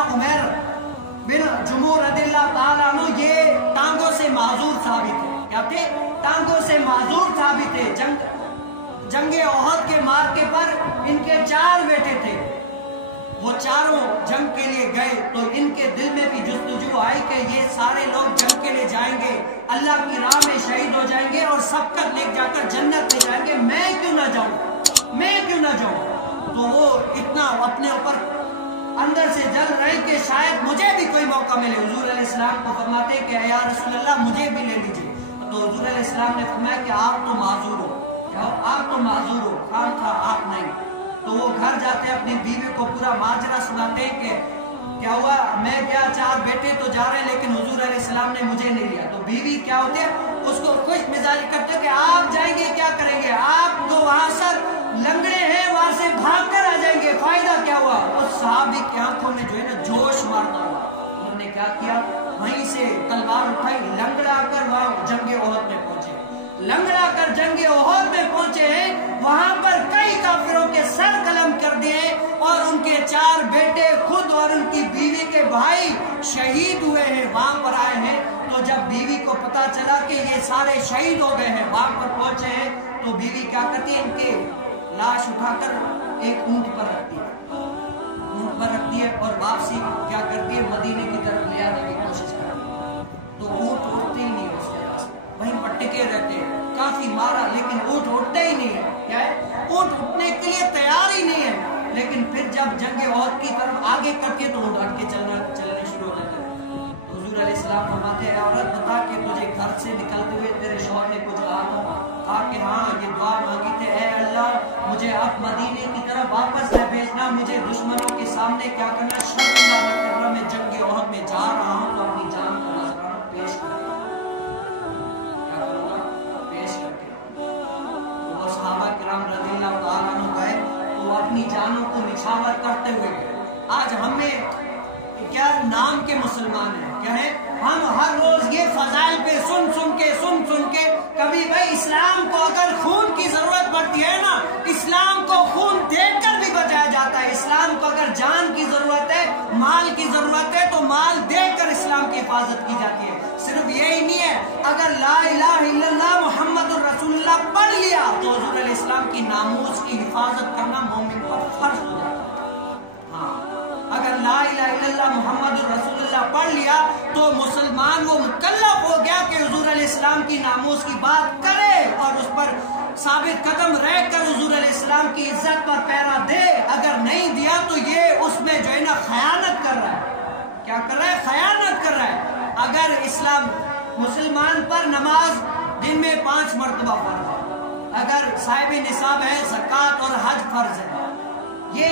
सैयदना उमर बिन जुमूर रदियल्लाहु ताला अन्हु ये टांगों से माजूर साबित थे। क्या थे? टांगों से माजूर साबित थे। जंगे ओहद के मार्के पर इनके 4 बेटे थे। वो चारों जंग के लिए गए तो इनके दिल में भी जुस्तजू आई कि ये सारे लोग जंग के लिए जाएंगे, अल्लाह की राह में शहीद हो जाएंगे और सबकत ले जाकर जन्नत में जाएंगे, मैं क्यों ना जाऊं, मैं क्यों ना जाऊं। तो वो इतना अपने ऊपर अंदर से जल रहे कि शायद मुझे भी कोई मौका मिले। हुजूर अलैहिस्सलाम को फरमाते कि या रसूलल्लाह मुझे भी ले लीजिए। तो हुजूर अलैहिस्सलाम ने फरमाया कि आप तो माजूर हो, आप तो माजूर हो, खान था आप नहीं। तो वो घर जाते अपनी बीवी को पूरा माजरा सुनाते हैं कि क्या हुआ, मैं क्या 4 बेटे तो जा रहे हैं लेकिन हुजूर अलैहिस्सलाम ने मुझे नहीं लिया। तो बीवी क्या होते है उसको खुश मिजाज करते कि आप जाएंगे क्या करेंगे, आप तो वहां से लंगड़े हैं, वहां से भाग कर आ जाएंगे, फायदा क्या हुआ। उस सहाबी की आंखों में जो है ना जोश मारना हुआ। उन्होंने क्या किया, वहीं से तलवार उठाई, लंगड़ा कर वहां जंगे ओहद में पहुंचे। लंगड़ा कर जंगे ओहद में पहुंचे हैं, वहां पर कई काफिरों के सर कलम कर दिए और उनके 4 बेटे खुद और उनकी बीवी के भाई शहीद हुए हैं। वहां पर आए हैं तो जब बीवी को पता चला कि ये सारे शहीद हो गए हैं, वहां पर पहुंचे हैं तो बीवी क्या करती है, इनके लाश उठाकर एक ऊंट पर रखती है, ऊंट पर रखती है और वापसी क्या करती है, मदीने की तरफ ले आने की कोशिश करती है। तो ऊंट उठते ही नहीं उस जगह से, वहीं पर टिके रहते हैं। काफी मारा लेकिन ऊंट उठते ही नहीं है। क्या है, ऊंट उठने के लिए तैयार ही नहीं है। लेकिन फिर जब जंगे ओहद की तरफ आगे करके तो ऊंट हट के चलने शुरू हो जाते हैं। हुजूर अलैहिस्सलाम फरमाते हैं, औरत बता कि तुझे घर से निकलते हुए तेरे शौहर ने कुछ कहा कि हाँ, ये दुआ मांगी थी, ऐ अल्लाह मुझे अब मदीने की तरफ वापस न भेजना, मुझे दुश्मनों के सामने क्या करना, शर्मिंदा न करना। मैं जंगे ओहद में जा रहा हूँ तो अपनी जान का नजराना पेश करके क्या करूँगा, पेश करके। तो वो सहाबा किराम रज़ियल्लाहु ताला अन्हुम गए तो अपनी जानों को निछावर करते हुए गए। आज हमें क्या नाम के मुसलमान हैं, क्या है, हम हर रोज ये फजाइल पे सुन सुन के कभी भाई इस्लाम को अगर खून की जरूरत पड़ती है ना, इस्लाम को खून देकर भी बचाया जाता है। इस्लाम को अगर जान की जरूरत है, माल की जरूरत है तो माल देकर इस्लाम की हिफाजत की जाती है। सिर्फ यही नहीं है, अगर ला इलाहा इल्लल्लाह मुहम्मदुर रसूलुल्लाह पढ़ लिया तो हुजूर अलैहिस्सलाम की नामूस की हिफाजत करना मोमिन पर फर्ज हो जाता है। हाँ, अगर ला इलाहा इल्लल्लाह मुहम्मदुर रसूलुल्लाह पढ़ लिया तो मुसलमान वो मुकल्लफ हो गया कि हुजूर अलैहिस्सलाम की नामूस की बात करे और उस पर साबित कदम रहकर हुजूर अलैहिस्सलाम की इज्जत पर पहरा दे। अगर नहीं दिया तो ये उसमें जो है ना खयानत कर रहा है। क्या कर रहा है, खयानत कर रहा है। अगर इस्लाम मुसलमान पर नमाज दिन में 5 मरतबा फर्ज है, अगर साहिब निसाब है ज़कात और हज फर्ज है, ये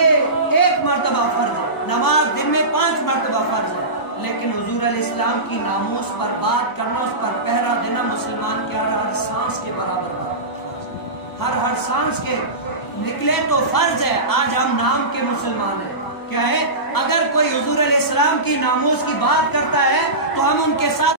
1 मरतबा फर्ज है, नमाज दिन में 5 मरतबा फर्ज है। लेकिन हुजूर अलैहिस्सलाम की नामूस पर बात करना, उस पर पहरा देना मुसलमान के हर सांस के बराबर हर सांस के निकले तो फर्ज है। आज हम नाम के मुसलमान हैं। क्या है, अगर कोई हुजूर अलैहिस्सलाम की नामूस की बात करता है तो हम उनके साथ